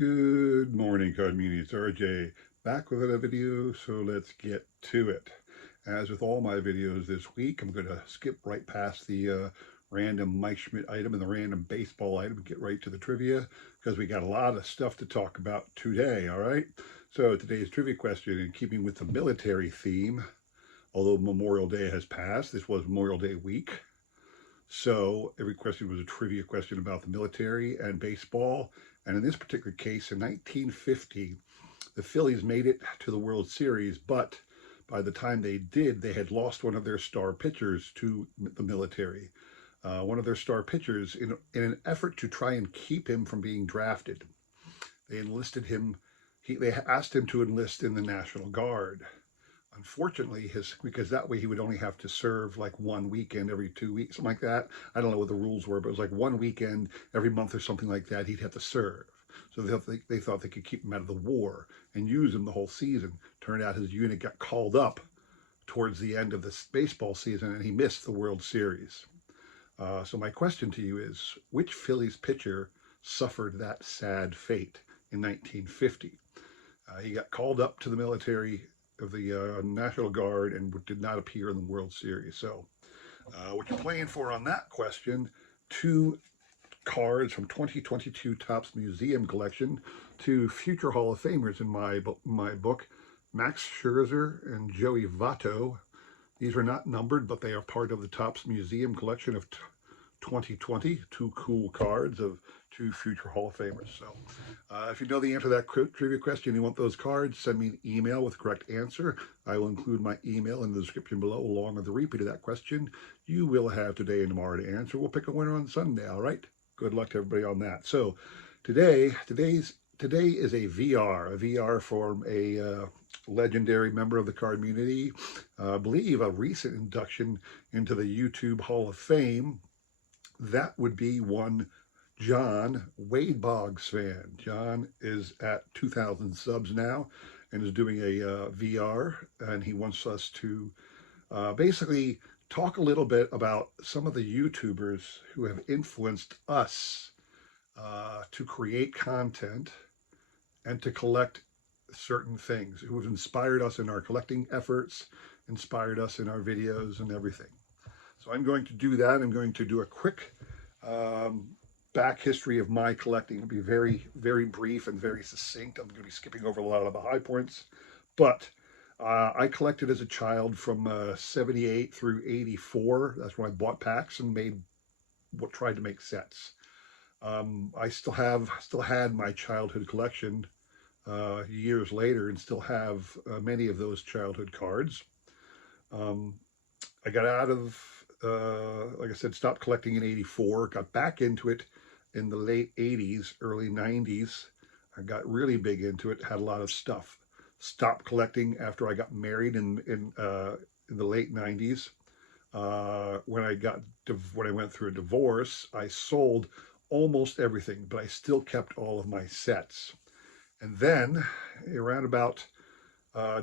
Good morning, card community. It's RJ back with another video, so let's get to it. As with all my videos this week, I'm going to skip right past the random Mike Schmidt item and the random baseball item and get right to the trivia because we got a lot of stuff to talk about today, all right? So today's trivia question, in keeping with the military theme, although Memorial Day has passed, this was Memorial Day week. So every question was a trivia question about the military and baseball. And in this particular case, in 1950, the Phillies made it to the World Series, but by the time they did, they had lost one of their star pitchers to the military. One of their star pitchers, in an effort to try and keep him from being drafted, they enlisted him. They asked him to enlist in the National Guard. Unfortunately, because that way he would only have to serve like one weekend every 2 weeks, something like that. I don't know what the rules were, but it was like one weekend every month or something like that he'd have to serve. So they thought they could keep him out of the war and use him the whole season. Turned out his unit got called up towards the end of the baseball season and he missed the World Series. So my question to you is, which Phillies pitcher suffered that sad fate in 1950? He got called up to the military of the National Guard and did not appear in the World Series. So what you're playing for on that question, two cards from 2022 Topps Museum Collection, two future Hall of Famers in my book, Max Scherzer and Joey Votto. These are not numbered, but they are part of the Topps Museum Collection of 2020. Two cool cards of two future Hall of Famers. So if you know the answer to that trivia question, you want those cards, send me an email with the correct answer. I will include my email in the description below along with the repeat of that question. You will have today and tomorrow to answer. We'll pick a winner on Sunday, all right? Good luck to everybody on that. So today is a VR from a legendary member of the card community. I believe a recent induction into the YouTube Hall of Fame. That would be one John, Wade Boggs fan. John is at 2,000 subs now and is doing a VR, and he wants us to basically talk a little bit about some of the YouTubers who have influenced us to create content and to collect certain things, who have inspired us in our collecting efforts, inspired us in our videos and everything. So I'm going to do that. I'm going to do a quick back history of my collecting. It'll be very, very brief and very succinct. I'm going to be skipping over a lot of the high points, but I collected as a child from 78 through 84. That's when I bought packs and tried to make sets. I still had my childhood collection years later and still have many of those childhood cards. I got out of, like I said, stopped collecting in 84, got back into it in the late 80s, early 90s. I got really big into it, had a lot of stuff. Stopped collecting after I got married in the late 90s. When I went through a divorce, I sold almost everything, but I still kept all of my sets. And then around about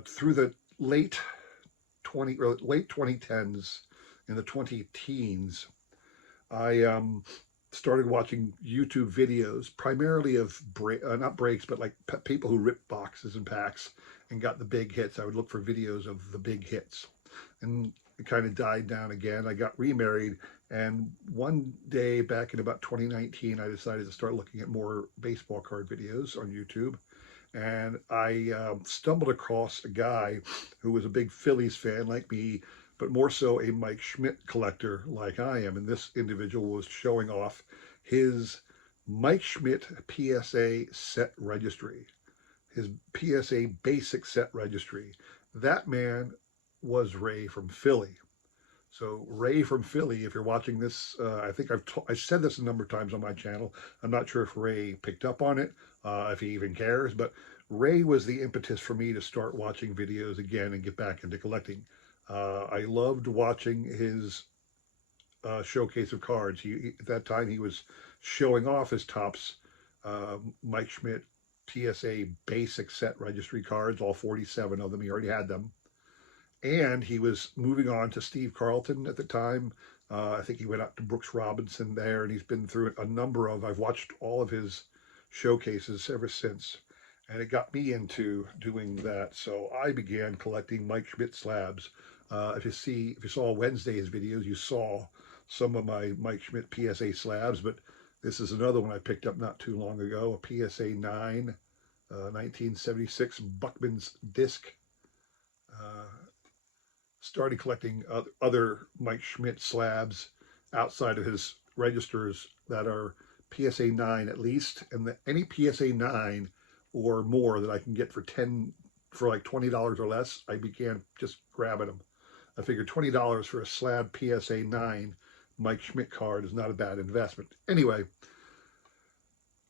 through the late 2010s, in the 20 teens, I started watching YouTube videos, primarily of not breaks, but like people who ripped boxes and packs and got the big hits. I would look for videos of the big hits, and it kind of died down again. I got remarried, and one day back in about 2019, I decided to start looking at more baseball card videos on YouTube. And I stumbled across a guy who was a big Phillies fan like me, but more so a Mike Schmidt collector like I am. And this individual was showing off his Mike Schmidt PSA set registry, his PSA basic set registry. That man was Ray from Philly. So Ray from Philly, if you're watching this, I think I said this a number of times on my channel. I'm not sure if Ray picked up on it, if he even cares, but Ray was the impetus for me to start watching videos again and get back into collecting. I loved watching his showcase of cards. At that time, he was showing off his Topps Mike Schmidt PSA basic set registry cards, all 47 of them. He already had them. And he was moving on to Steve Carlton at the time. I think he went up to Brooks Robinson there, and he's been through a number of, I've watched all of his showcases ever since. And it got me into doing that. So I began collecting Mike Schmidt slabs. If you saw Wednesday's videos, you saw some of my Mike Schmidt PSA slabs, but this is another one I picked up not too long ago, a PSA 9, 1976 Buckman's disc. Started collecting other Mike Schmidt slabs outside of his registers that are PSA 9 at least, and any PSA 9 or more that I can get for like $20 or less, I began just grabbing them. I figured $20 for a slab PSA 9 Mike Schmidt card is not a bad investment. Anyway,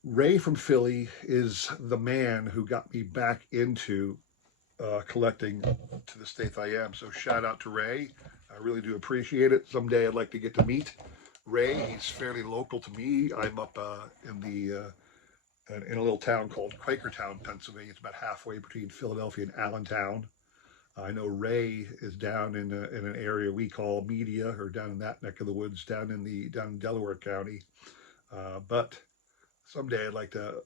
Ray from Philly is the man who got me back into collecting to the state I am. So shout out to Ray. I really do appreciate it. Someday I'd like to get to meet Ray. He's fairly local to me. I'm up in a little town called Quakertown, Pennsylvania. It's about halfway between Philadelphia and Allentown. I know Ray is down in an area we call Media, or down in that neck of the woods, down in Delaware County. But someday I'd like to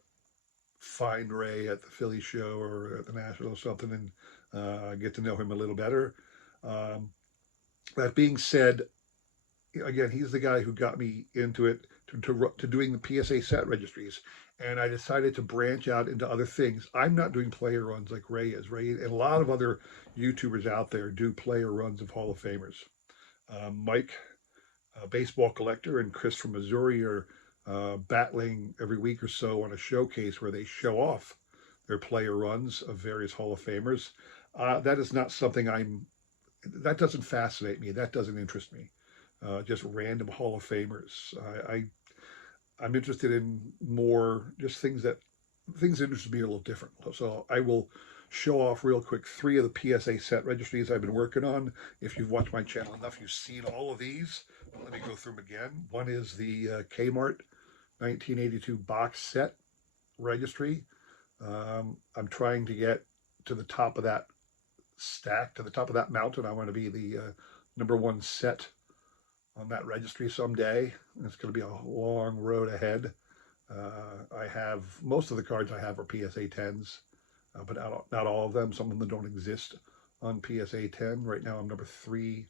find Ray at the Philly show or at the National or something and get to know him a little better. That being said, again, he's the guy who got me into it, to doing the PSA set registries. And I decided to branch out into other things. I'm not doing player runs like Ray is. Ray and a lot of other YouTubers out there do player runs of Hall of Famers. Mike, baseball collector, and Chris from Missouri are battling every week or so on a showcase where they show off their player runs of various Hall of Famers. That is not something that doesn't fascinate me. That doesn't interest me. Just random Hall of Famers. I'm interested in more just things that interest me a little different. So I will show off real quick 3 of the PSA set registries I've been working on. If you've watched my channel enough, you've seen all of these. Let me go through them again. One is the Kmart 1982 box set registry. I'm trying to get to the top of that stack, to the top of that mountain. I want to be the #1 set on that registry someday. It's going to be a long road ahead. I have, most of the cards I have are PSA 10s, but not all of them. Some of them don't exist on PSA 10. Right now I'm #3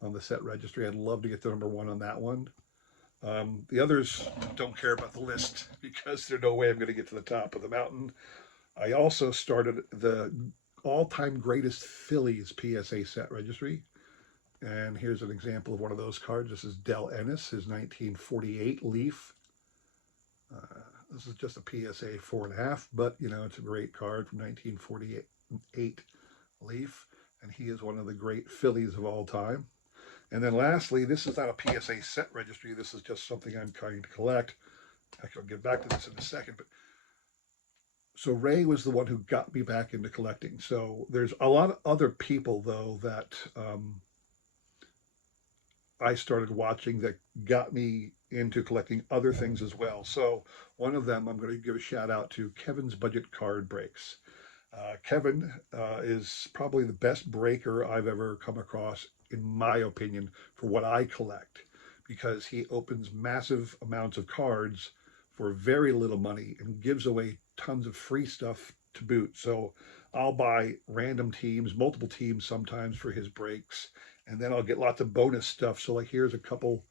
on the set registry. I'd love to get to #1 on that one. The others don't care about the list because there's no way I'm going to get to the top of the mountain. I also started the all-time greatest Phillies PSA set registry. And here's an example of one of those cards. This is Del Ennis, his 1948 Leaf. This is just a PSA 4.5, but you know, it's a great card from 1948 Leaf. And he is one of the great Phillies of all time. And then lastly, this is not a PSA set registry. This is just something I'm trying to collect. Actually, I'll get back to this in a second. But so Ray was the one who got me back into collecting. So there's a lot of other people, though, that I started watching that got me into collecting other things as well. So one of them, I'm going to give a shout out to Kevin's Budget Card Breaks. Kevin is probably the best breaker I've ever come across, in my opinion, for what I collect, because he opens massive amounts of cards for very little money and gives away tons of free stuff to boot. So I'll buy random teams, multiple teams sometimes for his breaks, and then I'll get lots of bonus stuff. So like here's a couple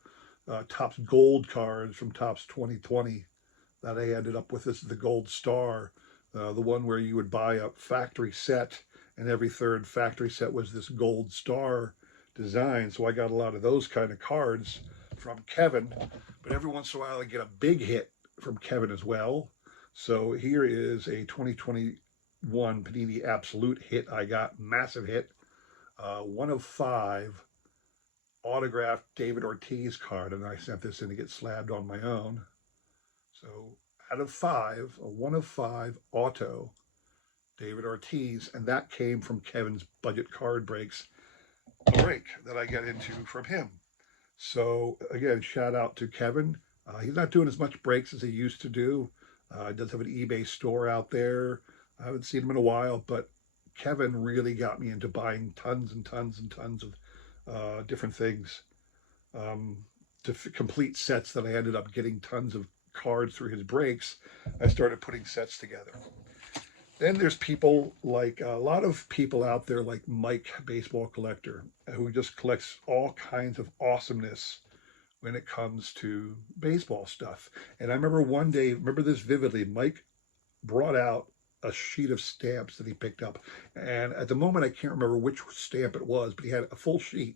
Topps Gold cards from Topps 2020 that I ended up with. This is the Gold Star, the one where you would buy a factory set, and every third factory set was this Gold Star design. So I got a lot of those kind of cards from Kevin, but every once in a while I get a big hit from Kevin as well. So here is a 2021 Panini Absolute hit I got, massive hit. 1 of 5 autographed David Ortiz card, and I sent this in to get slabbed on my own. So out of 5, a 1 of 5 auto David Ortiz, and that came from Kevin's Budget Card Breaks, a break that I get into from him. So again, shout out to Kevin. He's not doing as much breaks as he used to do. He does have an eBay store out there. I haven't seen him in a while, but Kevin really got me into buying tons and tons and tons of different things to complete sets that I ended up getting tons of cards through his breaks, I started putting sets together. Then there's people like a lot of people out there like Mike, baseball collector, who just collects all kinds of awesomeness when it comes to baseball stuff. And I remember one day, remember this vividly, Mike brought out a sheet of stamps that he picked up. And at the moment, I can't remember which stamp it was, but he had a full sheet.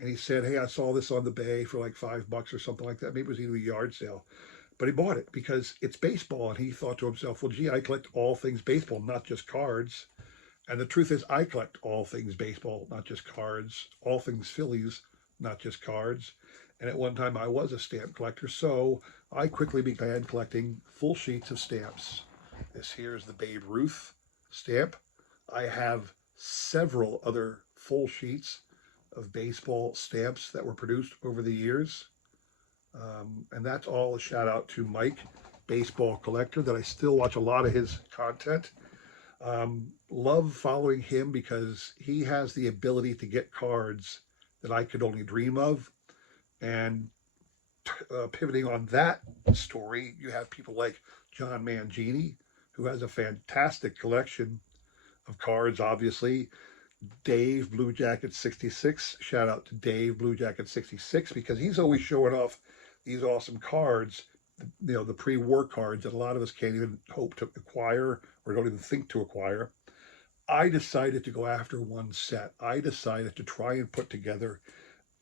And he said, "Hey, I saw this on the bay for like $5 or something like that. Maybe it was either a yard sale." But he bought it because it's baseball. And he thought to himself, well, gee, I collect all things baseball, not just cards. And the truth is, I collect all things baseball, not just cards, all things Phillies, not just cards. And at one time, I was a stamp collector. So I quickly began collecting full sheets of stamps. This here is the Babe Ruth stamp. I have several other full sheets of baseball stamps that were produced over the years. And that's all a shout out to Mike, baseball collector, that I still watch a lot of his content. Love following him because he has the ability to get cards that I could only dream of. And pivoting on that story, you have people like John Mangini, who has a fantastic collection of cards, obviously. Dave Blue Jacket 66, shout out to Dave Blue Jacket 66, because he's always showing off these awesome cards, you know, the pre-war cards that a lot of us can't even hope to acquire or don't even think to acquire. I decided to go after one set. I decided to try and put together,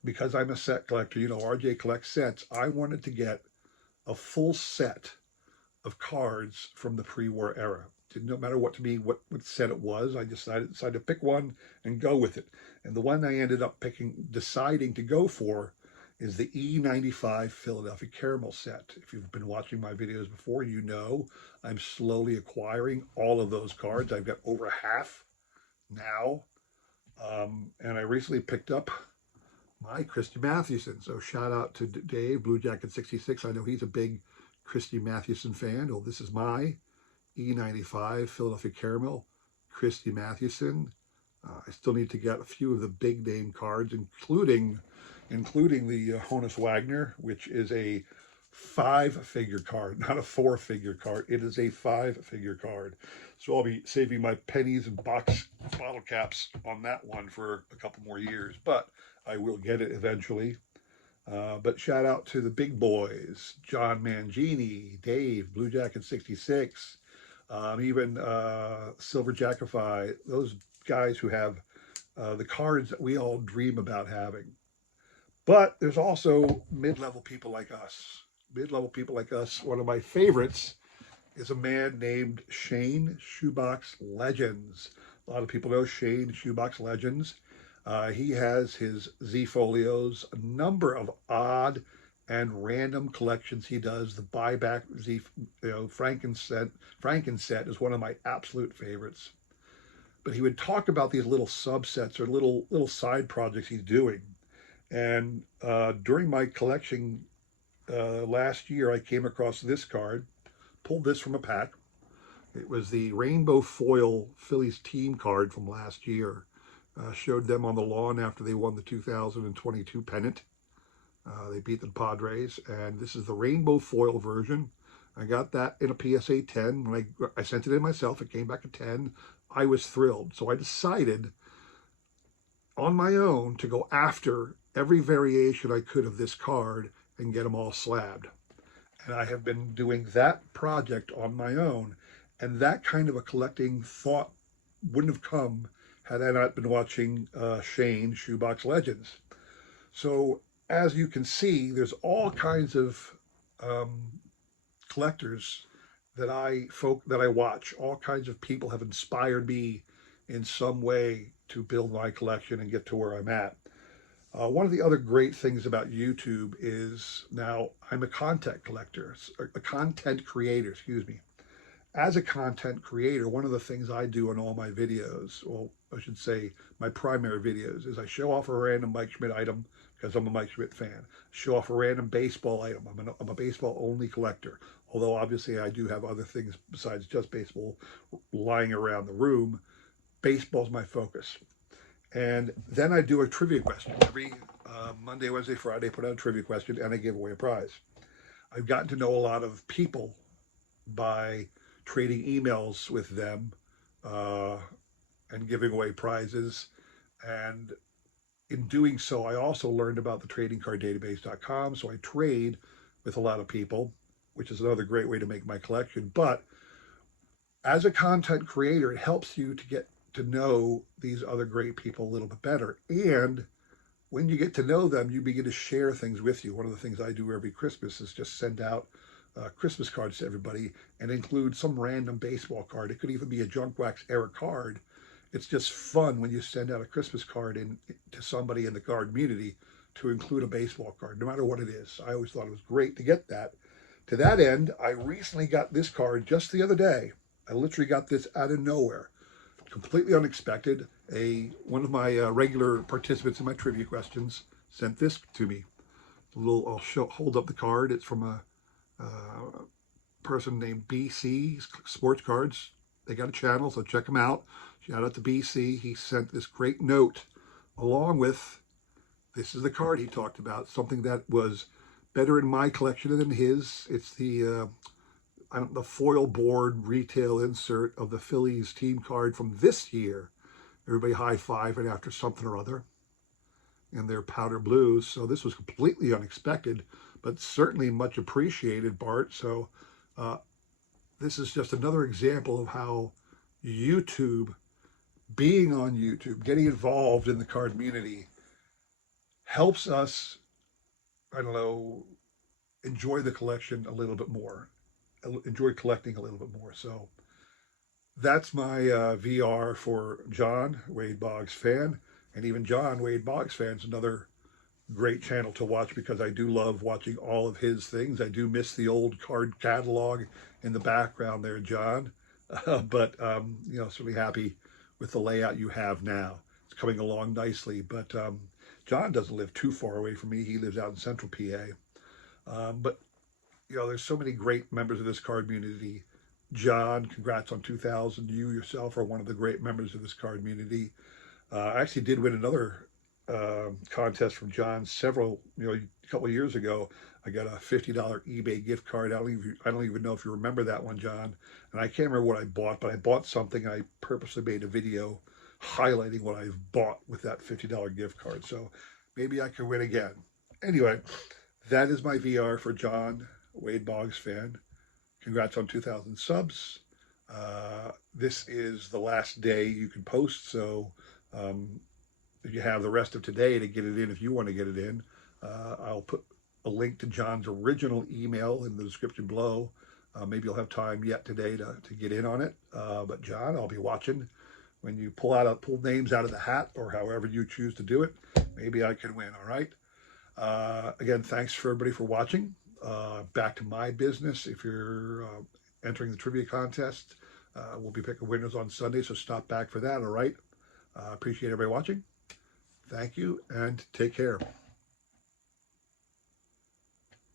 because I'm a set collector, you know, RJ collects sets. I wanted to get a full set of cards from the pre-war era. It didn't matter what to me, what set it was. I decided to pick one and go with it. And the one I ended up deciding to go for is the E95 Philadelphia Caramel set. If you've been watching my videos before, you know I'm slowly acquiring all of those cards. I've got over half now. And I recently picked up my Christy Mathewson. So shout out to Dave, Blue Jacket 66. I know he's a big Christy Mathewson fan. Oh, this is my E95 Philadelphia Caramel, Christy Mathewson. I still need to get a few of the big name cards, including the Honus Wagner, which is a 5-figure card, not a 4-figure card. It is a 5-figure card. So I'll be saving my pennies and bottle caps on that one for a couple more years, but I will get it eventually. But shout out to the big boys, John Mangini, Dave, Blue Jacket 66, even Silver Jackify, those guys who have the cards that we all dream about having. But there's also mid-level people like us. Mid-level people like us. One of my favorites is a man named Shane Shoebox Legends. A lot of people know Shane Shoebox Legends. He has his Z Folios, a number of odd and random collections he does. The buyback Z, Frankenset is one of my absolute favorites. But he would talk about these little subsets or little side projects he's doing. And during my collection last year, I came across this card, pulled this from a pack. It was the Rainbow Foil Phillies team card from last year. Showed them on the lawn after they won the 2022 pennant. They beat the Padres, and this is the Rainbow Foil version. I got that in a PSA 10. When I sent it in myself, it came back a 10. I was thrilled. So I decided on my own to go after every variation I could of this card and get them all slabbed. And I have been doing that project on my own. And that kind of a collecting thought wouldn't have come had I not been watching Shane Shoebox Legends. So as you can see, there's all kinds of collectors that I watch. All kinds of people have inspired me in some way to build my collection and get to where I'm at. One of the other great things about YouTube is now I'm a content collector, a content creator, excuse me. As a content creator, one of the things I do in all my videos, well, I should say my primary videos, is I show off a random Mike Schmidt item because I'm a Mike Schmidt fan. Show off a random baseball item. I'm a baseball only collector. Although obviously I do have other things besides just baseball lying around the room. Baseball's my focus. And then I do a trivia question. Every Monday, Wednesday, Friday, put out a trivia question and I give away a prize. I've gotten to know a lot of people by trading emails with them uh, and giving away prizes. And in doing so, I also learned about the tradingcarddatabase.com. So I trade with a lot of people, which is another great way to make my collection. But as a content creator, it helps you to get to know these other great people a little bit better. And when you get to know them, you begin to share things with you. One of the things I do every Christmas is just send out Christmas cards to everybody and include some random baseball card. It could even be a junk wax era card. It's just fun when you send out a Christmas card to somebody in the card community to include a baseball card, no matter what it is. I always thought it was great to get that. To that end, I recently got this card just the other day. I literally got this out of nowhere, completely unexpected. One of my regular participants in my trivia questions sent this to me. Hold up the card. It's from a person named BC Sports Cards. They got a channel, so check them out. Shout out to BC. He sent this great note along with, this is the card he talked about, something that was better in my collection than his. It's the foil board retail insert of the Phillies team card from this year. Everybody high-fiving after something or other in their powder blues. So this was completely unexpected, but certainly much appreciated, Bart. So this is just another example of how YouTube, being on YouTube, getting involved in the card community, helps us, I don't know, enjoy the collection a little bit more, enjoy collecting a little bit more. So that's my VR for John, Wade Boggs fan. And even John, Wade Boggs fan, is another great channel to watch because I do love watching all of his things. I do miss the old card catalog in the background there, John. But, certainly happy with the layout you have now. It's coming along nicely. But John doesn't live too far away from me. He lives out in central PA. But, there's so many great members of this card community. John, congrats on 2000. You yourself are one of the great members of this card community. I actually did win another contest from John a couple of years ago. I got a $50 eBay gift card. I don't even know if you remember that one, John. And I can't remember what I bought, but I bought something. I purposely made a video highlighting what I've bought with that $50 gift card. So maybe I could win again. Anyway, that is my VR for John, Wade Boggs fan. Congrats on 2,000 subs. This is the last day you can post, so if you have the rest of today to get it in, if you want to get it in, I'll put a link to John's original email in the description below. Maybe you'll have time yet today to get in on it. But John, I'll be watching when you pull names out of the hat, or however you choose to do it. Maybe I can win, all right? Again, thanks for everybody for watching. Back to my business. If you're entering the trivia contest, we'll be picking winners on Sunday, so stop back for that, all right? Appreciate everybody watching. Thank you, and take care.